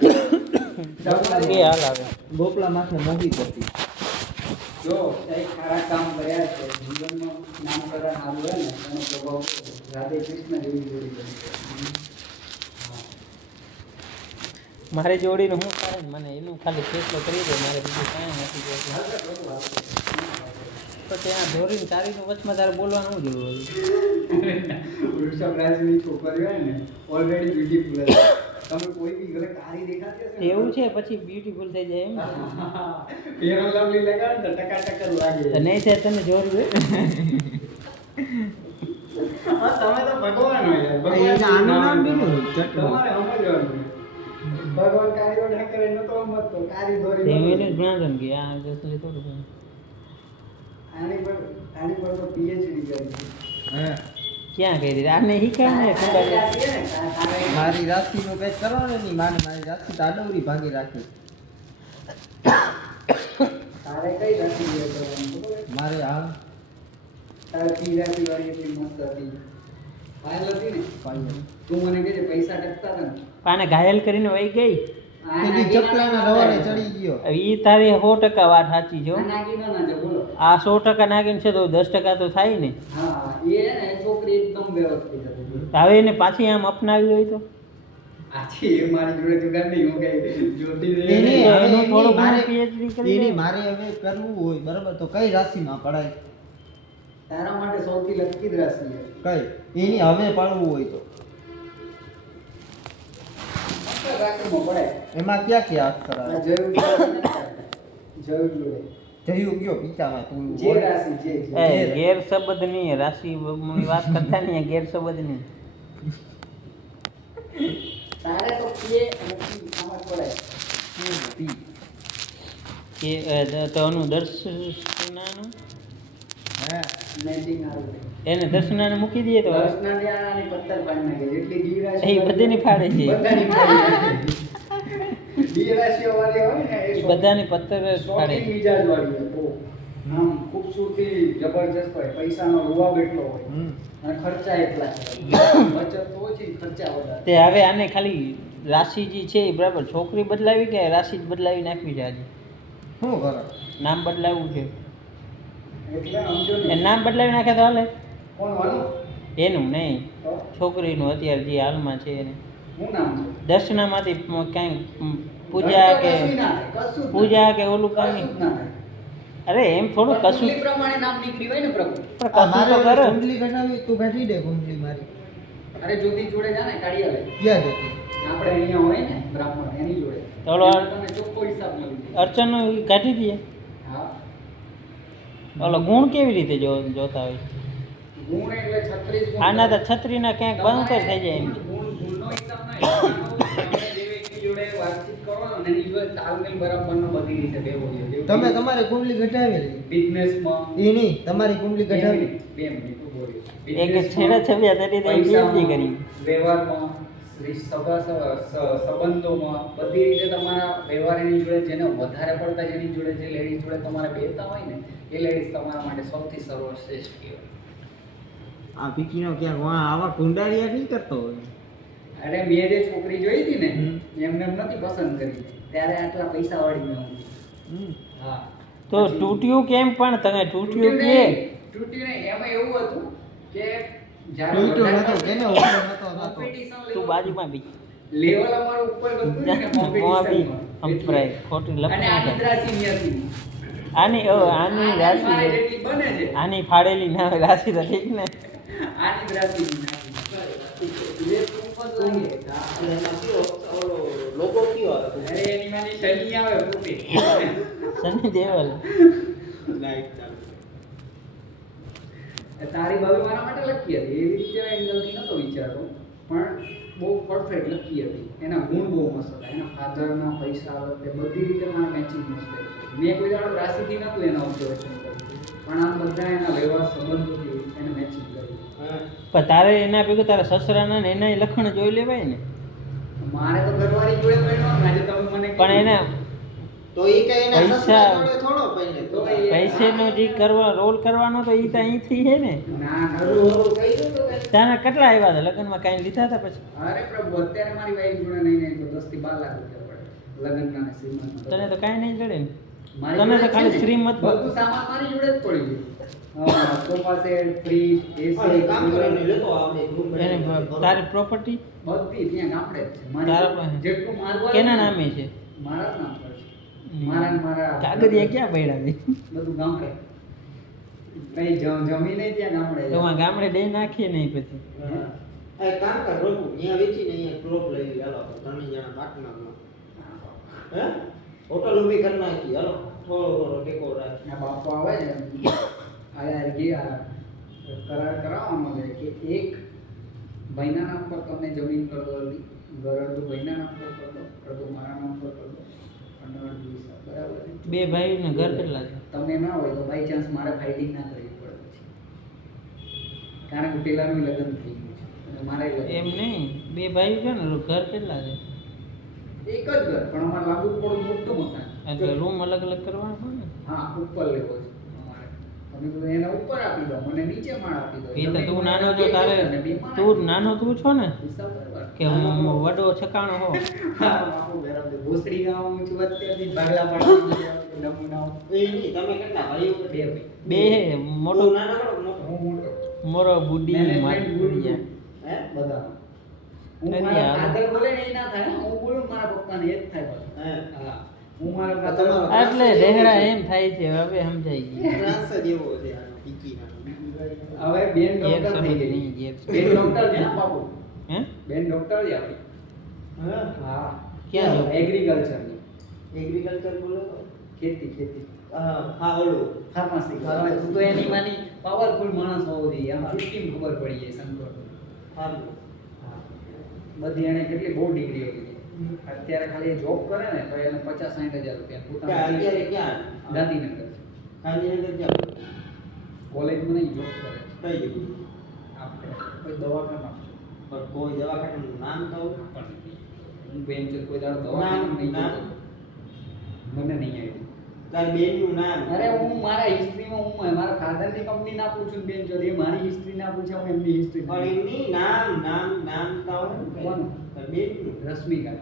એ હાલ આવે. ગોપલા માથે મોગી કરતી. જો કંઈ સારા કામ કર્યા છે. જીવનમાં નામકરણ આવ્યું હોય ને એનો પ્રભાવ રાધે કૃષ્ણ જેવી જોડી મારી જોડીનું હું કરે મને એનું ખાલી ફેસલો કરી દે મારે બીજું કાંઈ નથી જોતું. તો ત્યાં દોરીને તારીનું વચમાં તારે બોલવાનું જરૂર હોય? વૃષભ રાશિની છોકરીઓ હોય ને ઓલરેડી બ્યુટીફુલ તમે કોઈ બી ઘરે કારી દેખાતી હશે એવું છે પછી બ્યુટીફુલ થઈ જાય એમ ફેર એન્ડ લવલી લગાડ તો ટકા ટકા લાગે નહીં છે તમે જોર જો હા, તમે તો ભગવાન હોય યાર. ભગવાન આનું નામ બી તમારે સમજવાનું. ભગવાન કારીઓ ના નતો તો મત તો કારી દોરી એને જ જમ કે આ દસલી તો ઘણું. આની પર આની પર તો પીએચડી કરી. હે ક્યાં કરી દીધી? આને શીખાય ને મારી રાશિનું કંઈક કરો ને ની માને મારી રાશિ તો આડવરી ભાગી રાખી તારે કઈ રાશિ? મારે હા તારે રાશિ વાળી એટલી મસ્ત હતી? પાયલ હતી ને? પાયો તું મને કહેજે પૈસા ટકતા હતા ને. આને ઘાયલ કરીને વહી ગઈ? આ ઈ તારી સો ટકા વાત સાચી જો આ નાગીના ના છે, આ સો ટકા નાગીને છે તો દસ ટકા તો થાય ને. હા એ ને છોકરી એકદમ વ્યવસ્થિત હતી હવે એને પાછી આમ અપનાવી હોય તો? મારી હવે કરવું હોય બરાબર? તો કઈ રાશિમાં પડાય? તારા માટે સૌથી લકી જ રાશિ કઈ? એની હવે પડવું હોય તો. એમાં ક્યાં ક્યાં અક્ષર આવે જયું જોડે નથી ચાલતા. જયું જોડે જયું ગયો પિતામાં તું જે રાશિ જે જે. એ ગેરસબદ રાશિ. વાત કરતા નહીં ગેરસબદ નહીં તારે તો કે આમાં કે તો દર્શનાનું છે. એને દર્શનાને મૂકી દઈએ તો એ બધાની ફાડે છે. બધાની પથ્થર ફાડે ખૂબસૂરતી જબરજસ્ત હોય. પૈસાનો રૂવાબ એટલો હોય. અને ખર્ચા એટલા છે. બચત ઓછી ખર્ચા વધારે. તે હવે આને ખાલી રાશિ જે છે એ બરાબર. છોકરી બદલાવી કે રાશિ જ બદલાવી નાખવી છે આજે? શું કરો? નામ બદલાવવું છે. એ નામ બદલાવી નાખે તો હાલે. એનું નહીં. છોકરીનું અત્યારે જે હાલમાં છે એને. દર્શનામાંથી કાંઈ પૂજા કે પૂજા કે ઓલું. કાંઈ. અરે એમ થોડું કશું પ્રમાણે નામ નીકળી હોય ને પ્રભુ. પણ કશું તો કરો કુંડલી ઘટાવી તું બેઠી દે કુંડલી મારી. અરે જ્યોતિ જોડે જા ને કાઢી આવે ક્યાં જતી આપણે અહીંયા હોય ને બ્રાહ્મણ એની જોડે. અર્ચનનો ઈ કાઢી દઈએ ઓલો ગુણ કેવી રીતે જો જોતા હોય? ગુણ એટલે 36 આના તો છત્રીના ક્યાંક બંધ થઈ જાય એમ. ગુણ ગુણનો હિસાબ ના તમે જે વ્યક્તિ જોડે વાતચીત કરો ને એની તાલમેલ બરાબરનો બધી રીતે બેવો જોઈએ તમે તમારી કુંડલી ઘટાવી બિઝનેસમાં એ નહીં તમારી કુંડલી બે બે મિનિટ ઊભો એક છેડા છવ્યા તરી તો પૈસામાં, કરી. વ્યવહારમાં સંબંધોમાં બધી રીતે તમારા વ્યવહાર એની જોડે જેને વધારે પડતા જેની જોડે જે લેડીઝ જોડે તમારે બેતા હોય ને એ લેડીઝ તમારા માટે સૌથી સર્વશ્રેષ્ઠ કહેવાય. આ પીકીનો ક્યાંક વાં આવા કુંડારિયા નહીં કરતો હોય? અરે મેં જે છોકરી જોઈ હતી ને એમને એમ નથી પસંદ કરી. ત્યારે આટલા પૈસા વાળી મેં હમ. હા. તો તૂટ્યું કેમ પણ તમે તૂટ્યું તૂટ્યું કે? તૂટ્યું નહીં. એમાં એવું હતું કે તું બાજુમાં બી. લેવલ અમારું ઉપર ને. અને આની હતી. આની ઓ, આની રાશિ બને છે. આની ફાડેલી ના રાશિ તો ઠીક ને. આની ત્રાસીની નથી. જે ઉપર લાગે. અરે એની માની શનિ દેવલ. પોતે. તારી બાબુ મારા માટે લખી હતી. એવી રીતે એંગલથી નહોતો વિચારતો પણ બહુ પરફેક્ટ લખી હતી. એના ગુણ બહુ મસ્ત હતા. એના ફાધરના પૈસા વખતે બધી રીતે મારા મેચિંગ મસ્ત મેં કોઈ દાડો રાશિથી નહોતું એના ઓબ્ઝર્વેશન કર્યું. પણ આમ બધા એના વ્યવહાર સંબંધોથી એને મેચિંગ કર્યું. પણ તારે એના ભેગું તારા સસરાના ને એના લખણ જોઈ લેવાય ને. મારે તો ઘરવાળી જોડે પહેરવાનું આજે તમે મને પણ એને તો એ કઈ એના પૈસા- સસરા જોડે થોડો પહેલે તો. પૈસેનો જે કરવા રોલ કરવાનો તો એ તો અહીંથી છે ને. ના નરું હરું કહી તો ત્યાંના કેટલા આવ્યા હતા? લગ્નમાં કાંઈ લીધા હતા પછી? અરે પ્રભુ અત્યારે મારી વાઈફ જોડે નહીં નહીં તો દસથી બાર લાખ રૂપિયા પડે. લગ્નના ને તને તો કાંઈ નહીં જડે તને તો ખાલી શ્રીમત બધું સામાન મારી જોડે જ પડી ગયું. કામ લેતો આપણે. તારી પ્રોપર્ટી બધી ત્યાં ગામડે જ છે. તારા જેટલું મારવા કેના નામે છે? મારા નામ. છે મારા ને મારા કાગરિયા ક્યાં પડ્યા બધું ગામડે. કઈ જ- નહીં ત્યાં ગામડે. તો આ ગામડે દઈ નાખીએ નહીં પછી. હા. કામ કર રોકું. અહીંયા વેચીને અહીંયા ક્લોપ લઈ લઈ હાલો ત્રણ જણા પાર્ટનરમાં. હે? હોટલ ઊભી કરી નાખી. હાલો થોડો થોડો ટેકો રાખી. બાપુ આવે ને આયા ગયા કરાર કરાવવાનો છે કે એક ભાઈના ઉપર પર તમને જમીન કરી દો અડધી ઘર અડધું ભાઈના નામ પર કરી દો અડધું મારા નામ પર કરી બે ભાઈ ને ઘર કેટલા છે? તમે ના હોય તો બાય ચાન્સ મારે ફાઇટિંગ ના કરવી પડે પછી. કારણ કે પેલાનું લગ્ન થઈ ગયું છે. મારે એમ નહીં. બે ભાઈ છે ને ઘર કેટલા છે? એક જ ઘર પણ અમારે લાગુ પડું મોટું મકાન. એટલે રૂમ અલગ અલગ કરવાના હોય ને? હા ઉપર લેવો છે. તમે તો એને ઉપર આપી દો મને નીચે માળ આપી દો એ તો તું નાનો મને તારે. તું નાનો તું છો ને? કે હું વડો છકાણો હો. ભોસડી ગામ છું અત્યારથી ભાગલા ભાઈઓ બે ભાઈ. બે હે મોટો. મોરો બુડી મારી good હે? બધા. હું મારા આવે. બોલે ને એ ના થાય હું બોલું મારા પપ્પાને એ જ થાય. હે. એટલે રેહડા એમ થાય છે હવે સમજાઈ ગયું. હવે બેન ડોક્ટર થઈ ગઈ. બેન ડોક્ટર છે હા બાપુ? હે? બેન ડોક્ટર છે આપણી. હા. હા. ક્યાં એગ્રીકલ્ચર એગ્રીકલ્ચર બોલો ખેતી ખેતી. હા હા ઓલું ફાર્મસી હવે તું તો એની માની પાવરફુલ માણસ હોવો જોઈએ. આમ ફિફ્ટીન ખબર પડી જાય હા. બધી એને કેટલી બહુ ડિગ્રીઓ લીધી અત્યારે ખાલી જોબ કરે ને તો એને પચાસ સાઠ હજાર રૂપિયા અત્યારે ક્યાં? ગાંધીનગર. ગાંધીનગર ક્યાં? કોલેજમાં નહીં જોબ કરે. કઈ જગ્યાએ? આપણે કોઈ દવાખાના પણ કોઈ દવાખાનાનું નામ કહું પણ હું બેન છે કોઈ દાડો દવાખાનું નહીં નામ મને નહીં આવ્યું તાર બેનનું નામ? અરે હું મારા હિસ્ટ્રીમાં હું મારા ફાધરની કંપની ના પૂછું બેન જો મારી હિસ્ટ્રી ના પૂછે હું એમની હિસ્ટ્રી પણ એમની નામ નામ નામ તો કોનું? બેનનું રશ્મિકા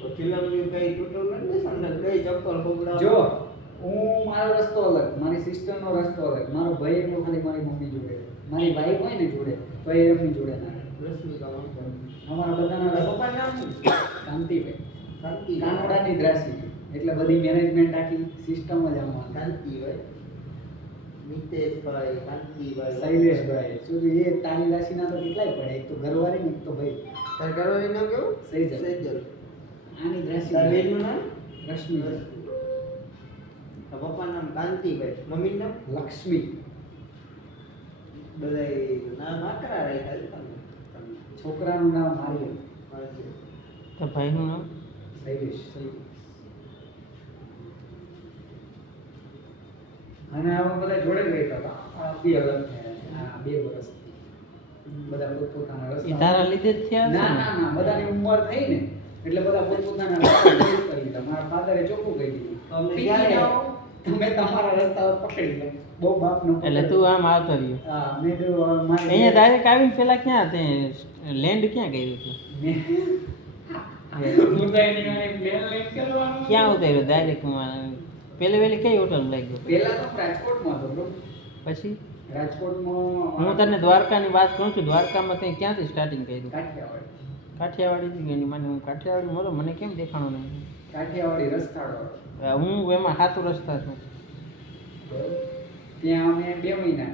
તો ફિલ્મની કઈ તૂટલ નથી સંડસ કઈ ચપ્પલ ખોગડાવ જો હું મારો રસ્તો અલગ મારી સિસ્ટરનો રસ્તો અલગ. મારો ભાઈ એટલો ખાલી મારી મમ્મી જોડે. મારી વાઈફ હોય ને જોડે તો એ એમની જોડે ના રશ્મિકા અમારા બધાના રસ્તા નામ? કાંતિભાઈ. કાનોડાની દ્રાસી. એટલે બધી મેનેજમેન્ટ આખી સિસ્ટમ જ આમાં. કાંતિભાઈ. મિતેશભાઈ કાંતિભાઈ શૈલેષભાઈ. છે, એ તારી રાશિના તો કેટલાય પડે? એક તો ઘરવાળી ને એક તો ભાઈ. તાર ઘરવાળીનું નામ કેવું? સૈજલ. સૈજલ. આની તારા દ્રાસી બેનનું નામ? રશ્મિ. તારા નામ કાંતિભાઈ. મમ્મી નામ? લક્ષ્મી. બધાય નામ આકરા રાખ્યા છોકરાનું નામ હાજી. તો ભાઈનું નામ? શૈલેષ. અને અમે બધા જોડે રહેતા હતા. બે અલગ થયા બે વર્ષ બધા પોતપોતાના તારા લીધે જ થયા ના? ના ના બધાની ઉંમર થઈ ને એટલે બધા પોતપોતાના કરી લીધા. મારા ફાધરે ચોખ્ખું કહી દીધું. તમે તમારા રસ્તા પકડી લો. બહુ બાપ નો એટલે તું આમ આવતો રહ્યો. હા મેં તો અહીંયા ડાયરેક્ટ આવીને પેલા ક્યાં તે લેન્ડ ક્યાં ગયું હતું. ક્યાં ઉતાર્યો? ડાયરેક્ટ પેલે વહેલી કઈ હોટલ લાગ્યો? પહેલા તો રાજકોટમાં હતો. પછી? રાજકોટમાં હું તને દ્વારકાની વાત કરું છું. દ્વારકામાં તે ક્યાંથી સ્ટાર્ટિંગ કર્યું? કાઠિયાવાડી. ગઈ મને હું કાઠિયાવાડી મળો મને કેમ દેખાણો નહીં? કાઠિયાવાડી રસ્તાળો હું એમાં સાતું રસ્તા છું. ત્યાં અમે બે મહિના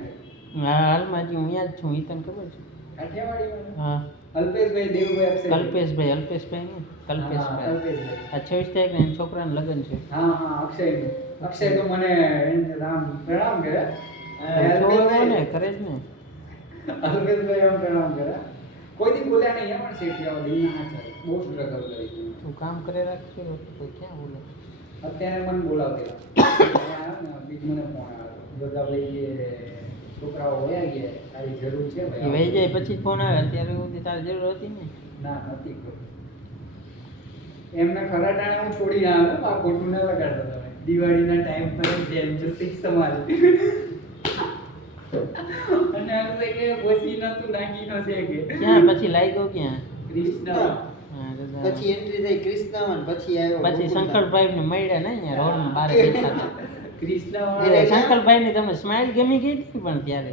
હા હાલમાં જે હું અહીંયા જ છું. એ તને ખબર છે? કાઠિયાવાડી હા. અલ્પેશભાઈ દેવભાઈ અક્ષય કલ્પેશભાઈ અલ્પેશભાઈ ને? કલ્પેશભાઈ. કલ્પેશભાઈ છવ્વીસ તારીખે એના લગ્ન છે. હા હા અક્ષય અક્ષય તો મને રામ પ્રણામ કરે. ને કરે જ ને અલ્પેશભાઈ આમ પ્રણામ કરે. કોઈ દી બોલ્યા નહીં એમ પણ શેઠી આવો દિલ ના ચાલે બહુ સ્ટ્રગલ કરી તું કામ કરે રાખશે તો ક્યાં બોલે? અત્યારે મને બોલાવતેલા આવ્યો બીજ મને ફોન આવ્યો. બધા ભાઈ છોકરાઓ વયા ગયા તારી જરૂર છે ભાઈ વહી જાય પછી ફોન આવે અત્યારે સુધી તારી જરૂર હતી ને? ના નથી એમને ખરા ટાણે હું છોડી ના આવ્યો આ ખોટું ના લગાડતો તમે. દિવાળીના ટાઈમ પર જેમ છે શીખ સમાજ. અને આપણે કે બોસી નતું નાખીનો છે કે. ક્યાં? પછી લાગ્યો ક્યાં? કૃષ્ણ તો તો- પછી એન્ટ્રી થઈ ક્રિષ્નામાં પછી આવ્યો પછી. શંકરભાઈ ને મળ્યા ને અહીંયા રોડમાં બારે બેઠા હતા. કૃષ્ણ શંકરભાઈ ની તમે સ્માઇલ ગમી ગઈ હતી પણ ત્યારે?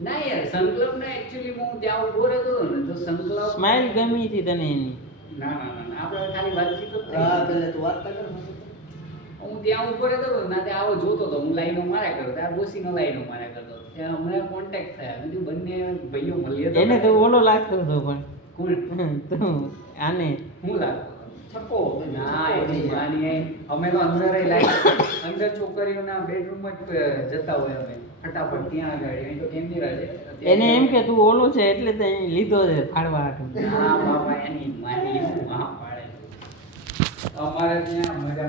ના યાર સંકલ્પ ને એકચ્યુઅલી હું ત્યાં ઊભો રહેતો હતો ને તો સંકલ્પ સ્માઇલ ગમી હતી તને એની? ના ના ના આપણે ખાલી વાતચીત જ હા પેલા તું વાર્તા કર હું ત્યાં ઊભો રહેતો હતો ના ત્યાં આવો જોતો હતો. હું લાઈનો માર્યા કરતો ત્યાં બોસીનો લાઈનો માર્યા કરતો ત્યાં હમણાં કોન્ટેક્ટ થયા. મેં બંને ભાઈઓ મળીએ એને તો ઓલો લાગતો હતો પણ. કોણ? તું આને. હું લાગતો છક્કો ના એની માની અમે તો અંદર અંદર છોકરીઓના બેડરૂમ જ જતા હોય અમે. ફટાફટ ત્યાં આગળ તો કેમેરા છે. એને એમ કે તું ઓલો છે એટલે તે લીધો છે ફાડવા હાટું. ના બાપા એની માની હું પાડે. અમારે ત્યાં મજા